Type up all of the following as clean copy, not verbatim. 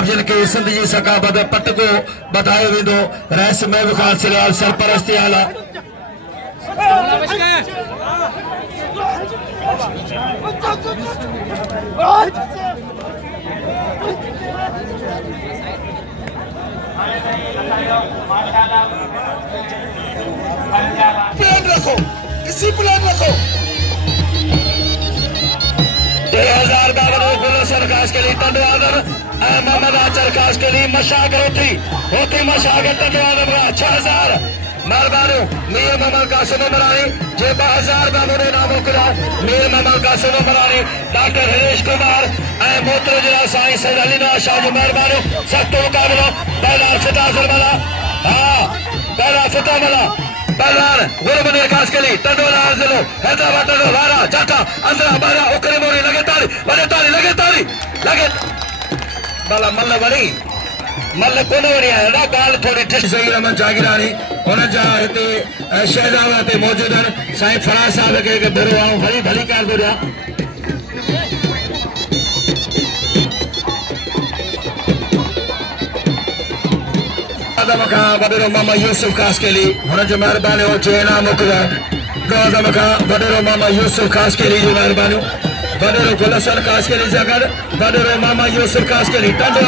जनाब जिनके सिंध जी सकाबत पट को बतायो वेंदो रैस में खान सिराल सरपरस्ती आला प्लान रखो, इसी प्लान रखो। 2052 खास के लिए टंडो आदम मोहम्मद आचर खास के लिए मशागर होती मशागर टंडो आदम का 6000 मेहरबानी मीर मोहम्मद कासिम उमरानी जे 2000 बाबूने नामो करा मीर मोहम्मद कासिम उमरानी डॉक्टर हरीश कुमार मोहतरम जिला साईं सैयद अली नवाज शाह जो मेहरबानी सख्त मुकाबलो पहला फिताजर वाला पहला फिता वाला पहलवान गुलमंदिर खास के लिए टंडो जिलो हैदराबाद टंडो वारा जाटा अंदरा बारा ओकरे मोरी लगे ताली लगे बाला मल्ल वड़ी मल्ल कोन वड़ी है ना गाल थोड़ी ठिस सही रमन जागीरानी हुन जा हिते शहजादा ते मौजूद आहिनि साईं फराज साहब खे भेरो आऊं भली कार घुरिया आदम खां वडेरो मामा यूसुफ खास के लिए हुन जो मेहरबानी हो चेना मुकदा आदम खां वडेरो मामा यूसुफ खास के लिए जो मेहरबानी वडेरो गुलशन खास के लिए जगह वडेरो मामा यूसुफ खास के लिए टंडो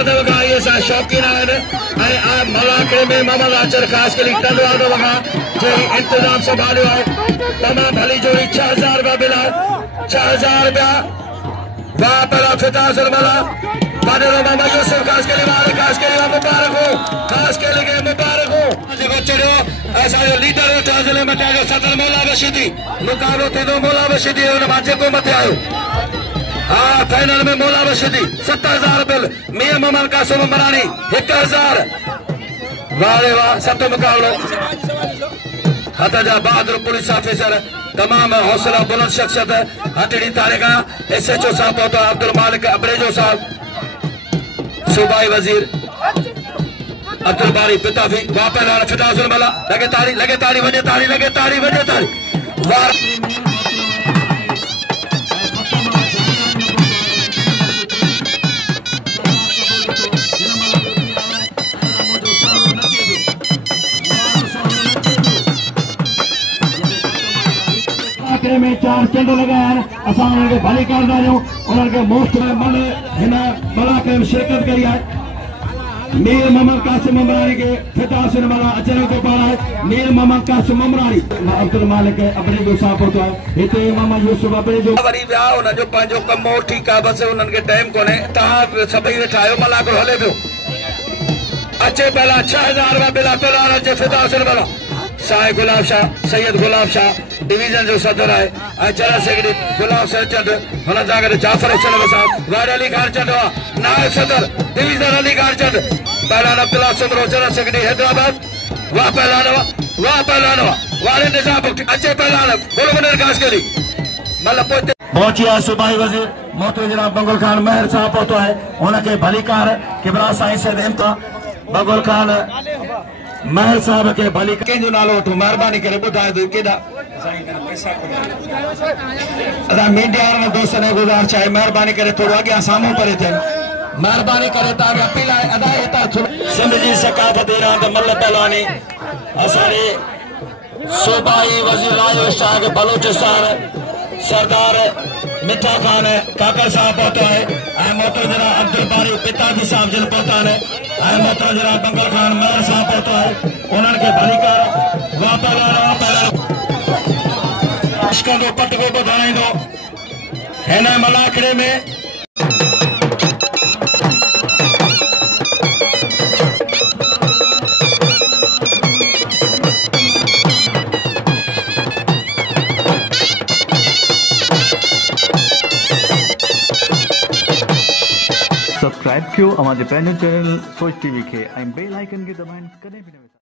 आदम का ये सा शौकीन आहिनि ऐं मलाकड़े में मोहम्मद आचर खास के लिए टंडो आदम का जो इंतजाम संभालियो आहे तमाम भली जोड़ी 6000 रुपया बिला 6000 रुपया वाह पहला फिताजर वाला वडेरो मामा यूसुफ खास के लिए मुबारक हो जेको चढ़ियो असांजो लीडर जिले में जो सदर मौला बशीदी मुकाबलो थींदो मौला बशीदी हुन मां जेको मथे आयो हाँ फाइनल में मौला बशीदी 7000 बिल मीर मोहम्मद कासिम उमरानी 1000 वाह रे वाह सत मुकाबलो हथ जा बहादुर पुलिस ऑफिसर तमाम हौसला बुलंद शख्सियत हथड़ी तारीख SHO साहब पहुंचो अब्दुल मालिक अब्रेजो साहब सूबाई वजीर अब्दुल बारी पिताफी वाह पहलवान फिताजुल मला लगे ताली वजे ताली वाह में 4 चंड लगाया असां उनके भली करदा आहियूं उनके मुफ्त में मन हिन मलाके में शिरकत करी है मीर मोहम्मद कासिम उमरानी के फिताजुल मला अचने को पारा है मीर मोहम्मद कासिम उमरानी अब्दुल मालिक अब्रेजो साहब पहुंचो है हिते मामा यूसुफ अब्रेजो वरी विया उन जो पंहिंजो कमो ठीक आहे बस उन्हनि खे टाइम कोन्हे तव्हां सभई वेठा आहियो मलाको हले पियो अचे पहला 6000 रुपया बिला पहलवान अचे फिताजुल मला साईं गुलाब शाह सैयद गुलाब शाह डिवीजन जो सदर है चरा सेक्रेटरी गुलाब सर चंद हुन सां गॾु जाफर हुसैन साहब वार अली खान चंद नायब सदर डिवीजन अली खान चंद पहलवान अब्दुल्ला सुमरो चरा सेक्रेटरी हैदराबाद वाह पहलवान वाले निजाम अचे पहलवान गुलमंदिर खास के लिए मतलब पहुंची है सूबाई वजीर मोहतरम जनाब बंगुल खान महर साहब पहुंचो है उनके भली कार किबरा साईं सैयद इम्तियाज बंगुल खान महर साहब के भली कंहिंजो नालो वठो महिरबानी करे ॿुधाए दो केॾा असां मीडिया वारनि दोस्तनि खे गुज़ारिश आहे महिरबानी करे थोरो अॻियां साम्हूं परे थियनि महिरबानी करे तव्हांखे अपील आहे अदा हितां सिंध जी सकाफ़ती रांदि मल्ल पहलवानी असांजे सूबाई वज़ीर आयो शाह बलूचिस्तान सरदार मिठा खान काकर साहब पहुंचो है मोहतरम जनाब अब्दुल बारी पिताजी साहब जिन पहुंचा है मोहतरम जनाब बंगल खान महर साहब पहुंचो है उन्हनि खे भली कार वाह पहलवान पट को ॿुधाईंदो हिन मलाखड़े में सब्सक्राइब कयो हमारे पैनल चैनल सोच टीवी के बेल आइकन के दबाएं कदें भी